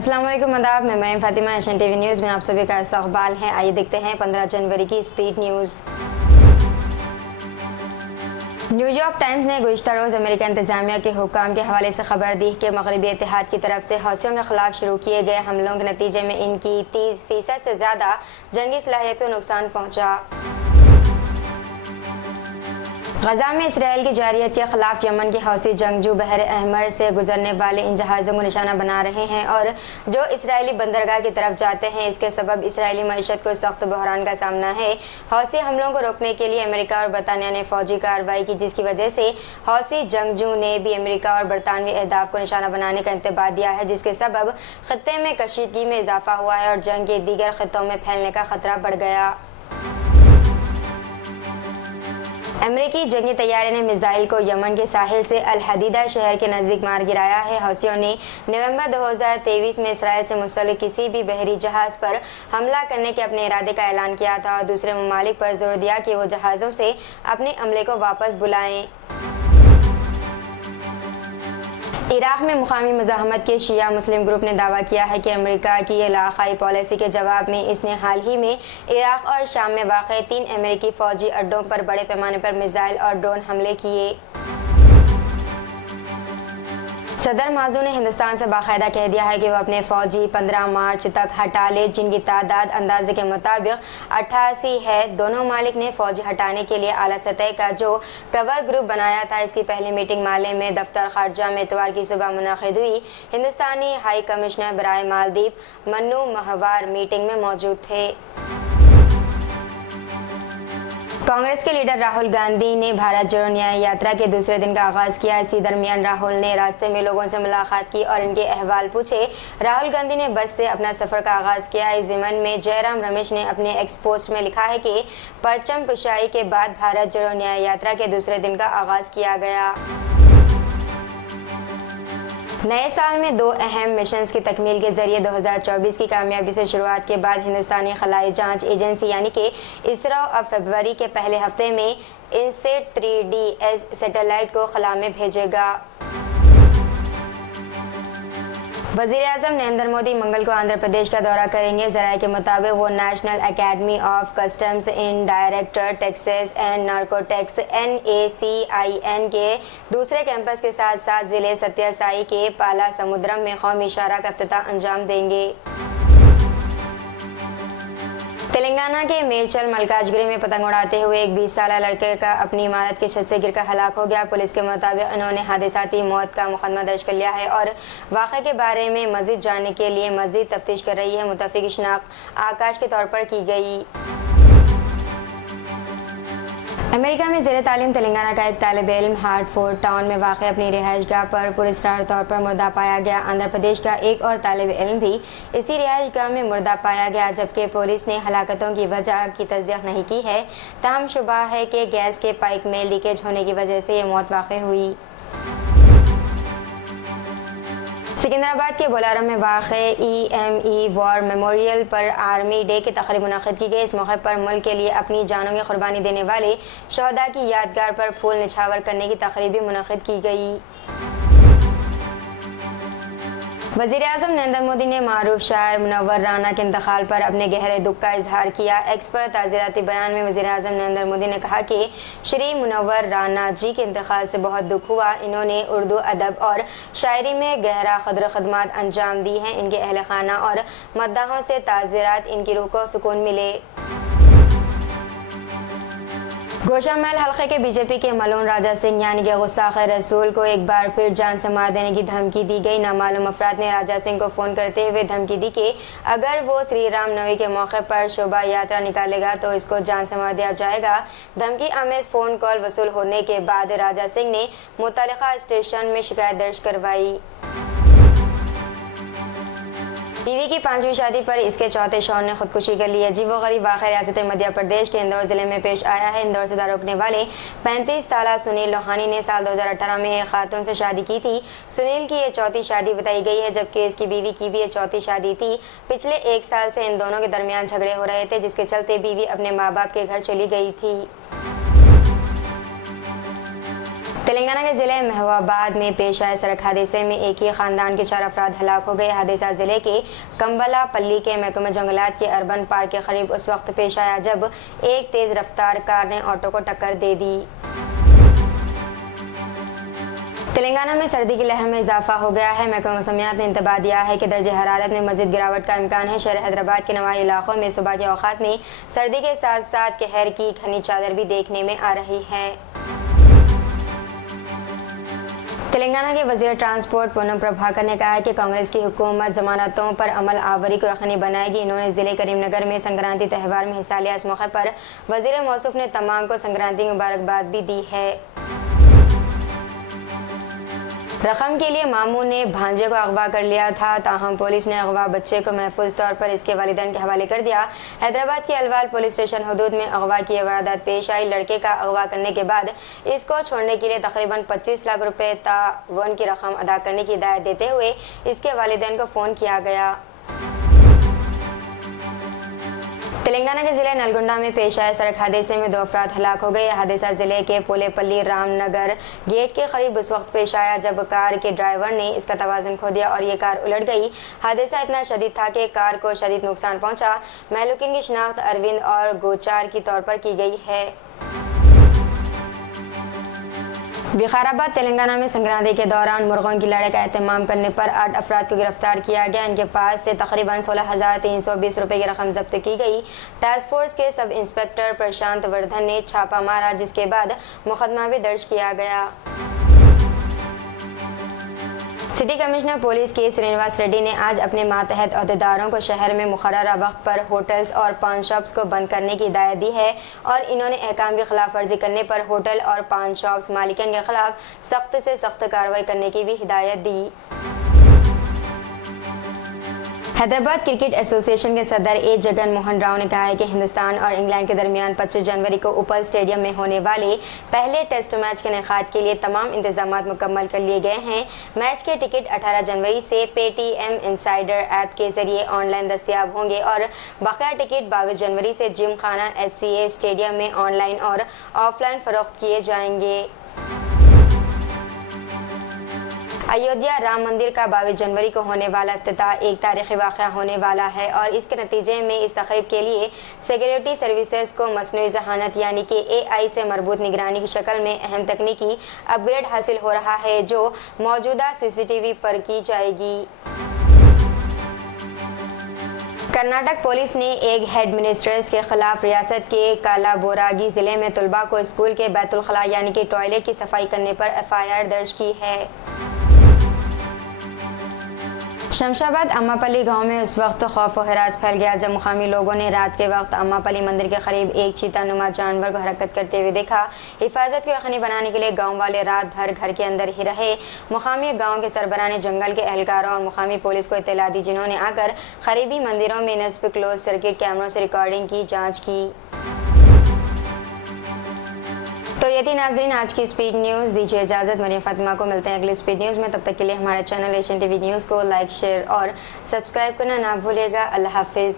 अस्सलाम वालेकुम आदाब, मैं Maryam Fatima Asian TV news में आप सभी का इस्तकबाल है। आइए देखते हैं 15 जनवरी की स्पीड न्यूज़। न्यूयॉर्क टाइम्स ने गुज़िश्ता रोज़ अमेरिका इंतजामिया के हुक्काम के हवाले से खबर दी कि मगरबी इत्तेहाद की तरफ से हौसियों के खिलाफ शुरू किए गए हमलों के नतीजे में इनकी 30% से ज़्यादा जंगी सलाहियत को नुकसान पहुँचा। गजा में इसराइल की जारियत के खिलाफ यमन के हौसी जंगजू बहर अहमर से गुजरने वाले इन जहाज़ों को निशाना बना रहे हैं और जो इसराइली बंदरगाह की तरफ जाते हैं। इसके सबब इसराइली मईशत को सख्त बहरान का सामना है। हौसी हमलों को रोकने के लिए अमेरिका और बरतानिया ने फौजी कार्रवाई की, जिसकी वजह से हौसी जंगजू ने भी अमेरिका और बरतानवी अहदाफ को निशाना बनाने का इंतबाह दिया है, जिसके सबब खत्ते में कशीदगी में इजाफा हुआ है और जंग के दीगर खित्तों में फैलने का खतरा बढ़ गया। अमेरिकी जंगी तैयारे ने मिसाइल को यमन के साहिल से अल हदीदा शहर के नज़दीक मार गिराया है। हौसियों ने नवंबर 2023 में इसराइल से मुंसलिक किसी भी बहरी जहाज़ पर हमला करने के अपने इरादे का ऐलान किया था और दूसरे ममालिक पर जोर दिया कि वो जहाज़ों से अपने अमले को वापस बुलाएं। इराक़ में मुकामी मज़ाहमत के शिया मुस्लिम ग्रुप ने दावा किया है कि अमेरिका की इलाक़ाई पॉलिसी के जवाब में इसने हाल ही में इराक़ और शाम में वाक़ 3 अमेरिकी फ़ौजी अड्डों पर बड़े पैमाने पर मिसाइल और ड्रोन हमले किए। सदर माजू ने हिंदुस्तान से बाकायदा कह दिया है कि वो अपने फ़ौजी 15 मार्च तक हटा ले, जिनकी तादाद अंदाजे के मुताबिक 88 है। दोनों मालिक ने फ़ौजी हटाने के लिए आला सतह का जो कवर ग्रुप बनाया था, इसकी पहली मीटिंग माले में दफ्तर खारजा में इतवार की सुबह मुनक़िद हुई। हिंदुस्तानी हाई कमिश्नर बराए मालदीव मन्नू महवार मीटिंग में मौजूद थे। कांग्रेस के लीडर राहुल गांधी ने भारत जोड़ो न्याय यात्रा के दूसरे दिन का आगाज किया। इसी दरमियान राहुल ने रास्ते में लोगों से मुलाकात की और इनके अहवाल पूछे। राहुल गांधी ने बस से अपना सफर का आगाज किया। इस ज़िमन में जयराम रमेश ने अपने एक्स पोस्ट में लिखा है कि परचम कुशाई के बाद भारत जोड़ो न्याय यात्रा के दूसरे दिन का आगाज किया गया। नए साल में 2 अहम मिशंस की तकमील के जरिए 2024 की कामयाबी से शुरुआत के बाद हिंदुस्तानी खलाई जांच एजेंसी यानी कि इसरो अब फरवरी के पहले हफ्ते में इनसेट 3DS सैटेलाइट को खला में भेजेगा। वज़ीर-ए-आज़म नरेंद्र मोदी मंगल को आंध्र प्रदेश का दौरा करेंगे। ज़राए के मुताबिक वो national academy of customs in director taxes and narcotics NACIN के दूसरे कैंपस के साथ साथ ज़िले सत्यासाई के पाला समुद्रम में कौमी शाहरा का इफ्तिताह अंजाम देंगे। तेलंगाना के मेरचल मल्काजगिरी में पतंग उड़ाते हुए एक 20 साला लड़के का अपनी इमारत की छत से गिरकर हलाक हो गया। पुलिस के मुताबिक उन्होंने हादसाती मौत का मुकदमा दर्ज कर लिया है और वाक़े के बारे में मज़ीद जानने के लिए मज़ीद तफ्तीश कर रही है। मुतफ़्फ़िक़ की शिनाख्त आकाश के तौर पर की गई। अमेरिका में ज़ेरे तालीम तेलंगाना का एक तालिब इल्म हार्टफोर्ड टाउन में वाक़ अपनी रिहाइशगाह पर पुरस्कार तौर पर मुर्दा पाया गया। आंध्र प्रदेश का एक और तालिब इल्म भी इसी रिहाइशगाह में मुर्दा पाया गया, जबकि पुलिस ने हलाकतों की वजह की तस्दीक नहीं की है। ताहम शुबा है कि गैस के पाइप में लीकेज होने की वजह से ये मौत वाक़ हुई। सिकंदराबाद के बोलारम में वाक़े EME वॉर मेमोरियल पर आर्मी डे की तक़रीब मुनक़िद की गई। इस मौके पर मुल्क के लिए अपनी जानों की कुर्बानी देने वाले शहदा की यादगार पर फूल निछावर करने की तक़रीब भी मुनक़िद की गई। वज़ीर-ए-आज़म नरेंद्र मोदी ने मारूफ शायर मुनव्वर राना के इंतकाल पर अपने गहरे दुख का इजहार किया। एक्स पर ताज़िराती बयान में वज़ीर-ए-आज़म नरेंद्र मोदी ने कहा कि श्री मुनव्वर राना जी के इंतकाल से बहुत दुख हुआ। इन्होंने उर्दू अदब और शायरी में गहरा क़द्र ख़दमात अंजाम दी हैं। इनके अहल खाना और मद्दाहों से ताज़िरात इनकी रूह को सुकून मिले। गोशामहल हल्के के बीजेपी के मलून राजा सिंह यानी कि गुस्ताख रसूल को एक बार फिर जान से मार देने की धमकी दी गई। नामालूम अफराद ने राजा सिंह को फ़ोन करते हुए धमकी दी कि अगर वो श्री राम नवमी के मौके पर शोभा यात्रा निकालेगा तो इसको जान से मार दिया जाएगा। धमकी आमेज फ़ोन कॉल वसूल होने के बाद राजा सिंह ने मुतल्लिका स्टेशन में शिकायत दर्ज करवाई। बीवी की 5वीं शादी पर इसके चौथे शौहर ने खुदकुशी कर ली। अजीब व गरीब वाक़या रियासत मध्य प्रदेश के इंदौर जिले में पेश आया है। इंदौर से दारुकने वाले 35 साला सुनील लोहानी ने साल 2018 में एक खातून से शादी की थी। सुनील की ये चौथी शादी बताई गई है, जबकि इसकी बीवी की भी ये चौथी शादी थी। पिछले 1 साल से इन दोनों के दरमियान झगड़े हो रहे थे, जिसके चलते बीवी अपने माँ बाप के घर चली गई थी। तेलंगाना के जिले महबूबाबाद में पेश आए सड़क हादसे में एक ही खानदान के 4 अफराद हलाक हो गए। हादसा जिले के कंबला पल्ली के महकमा जंगलात के अर्बन पार्क के करीब उस वक्त पेश आया जब एक तेज रफ्तार कार ने ऑटो को टक्कर दे दी। तेलंगाना में सर्दी की लहर में इजाफा हो गया है। महकमा मौसमियात ने इंतबाह दिया है कि दर्जे हरारत में मज़ीद गिरावट का इम्कान है। शहर हैदराबाद के नवाही इलाकों में सुबह के औकात में सर्दी के साथ साथ कहर की घनी चादर भी देखने में आ रही है। तेलंगाना के वज़ीर ट्रांसपोर्ट पूनम प्रभाकर ने कहा है कि कांग्रेस की हुकूमत जमानतों पर अमल आवरी को यकीनी बनाएगी। इन्होंने ज़िले करीमनगर में संक्रांति त्यौहार में हिस्सा लिया। इस मौके पर वज़ीर मौसूफ ने तमाम को संक्रांति की मुबारकबाद भी दी है। रकम के लिए मामू ने भांजे को अगवा कर लिया था, ताहम पुलिस ने अगवा बच्चे को महफूज तौर पर इसके वालिदैन के हवाले कर दिया। हैदराबाद के अलवाल पुलिस स्टेशन हदूद में अगवा की वारदात पेश आई। लड़के का अगवा करने के बाद इसको छोड़ने के लिए तकरीबन 25 लाख रुपए तावन की रकम अदा करने की हिदायत देते हुए इसके वालिदैन को फ़ोन किया गया। तेलंगाना के जिले नलगोंडा में पेश आए सड़क हादसे में 2 अफराद हलाक हो गए। हादसा जिले के पोलेपल्ली रामनगर गेट के करीब उस वक्त पेश आया जब कार के ड्राइवर ने इसका तवाज़ुन खो दिया और ये कार उलट गई। हादसा इतना शदीद था कि कार को शदीद नुकसान पहुंचा। महलूकिन की शिनाख्त अरविंद और गोचार के तौर पर की गई है। विकाराबाद तेलंगाना में संक्रांति के दौरान मुर्गों की लड़ाई का एहतमाम करने पर 8 अफराद को गिरफ्तार किया गया। इनके पास से तकरीबन 16,320 रुपए की रकम जब्त की गई। टास्क फोर्स के सब इंस्पेक्टर प्रशांत वर्धन ने छापा मारा जिसके बाद मुकदमा भी दर्ज किया गया। सिटी कमिश्नर पुलिस के श्रीनिवास रेड्डी ने आज अपने मातहत अहदेदारों को शहर में मुकर्ररा वक्त पर होटल्स और पान शॉप्स को बंद करने की हिदायत दी है और इन्होंने अहकाम की खिलाफ वर्जी करने पर होटल और पान शॉप्स मालिकन के खिलाफ सख्त से सख्त कार्रवाई करने की भी हिदायत दी। हैदराबाद क्रिकेट एसोसिएशन के सदर ए जगन मोहन राव ने कहा है कि हिंदुस्तान और इंग्लैंड के दरमियान 25 जनवरी को उपल स्टेडियम में होने वाले पहले टेस्ट मैच के इनेकाद के लिए तमाम इंतजाम मुकम्मल कर लिए गए हैं। मैच के टिकट 18 जनवरी से पेटीएम इनसाइडर ऐप के जरिए ऑनलाइन दस्तयाब होंगे और बकाया टिकट 22 जनवरी से जिम खाना HCA स्टेडियम में ऑनलाइन और ऑफलाइन फरोख्त किए जाएंगे। अयोध्या राम मंदिर का 22 जनवरी को होने वाला इफ्तिताह एक तारीखी वाक़या होने वाला है और इसके नतीजे में इस तक़रीब के लिए सिक्योरिटी सर्विसेज को मसनूई ज़हानत यानी कि AI से मरबूत निगरानी की शक्ल में अहम तकनीकी अपग्रेड हासिल हो रहा है जो मौजूदा CCTV पर की जाएगी। कर्नाटक पुलिस ने एक हेड मिनिस्ट्रेस के खिलाफ रियासत के कालाबुरागी जिले में तलबा को स्कूल के बैतुल खला यानी कि टॉयलेट की सफाई करने पर FIR दर्ज की है। शमशाबाद अम्मापल्ली गांव में उस वक्त खौफ और हिरास फैल गया जब मुकामी लोगों ने रात के वक्त अम्मापल्ली मंदिर के करीब एक चीता-नुमा जानवर को हरकत करते हुए देखा। हिफाजत को यकीनी बनाने के लिए गांव वाले रात भर घर के अंदर ही रहे। मुकामी गांव के सरबराह ने जंगल के एहलकारों और मुकामी पुलिस को इत्तला दी जिन्होंने आकर करीबी मंदिरों में नस्ब क्लोज सर्किट कैमरों से रिकॉर्डिंग की जाँच की। तो ये थी नाज़रीन आज की स्पीड न्यूज़। दीजिए इजाज़त, मरियम फातिमा को मिलते हैं अगली स्पीड न्यूज़ में। तब तक के लिए हमारे चैनल एशियन TV न्यूज़ को लाइक शेयर और सब्सक्राइब करना ना भूलिएगा। अल्लाह हाफिज़।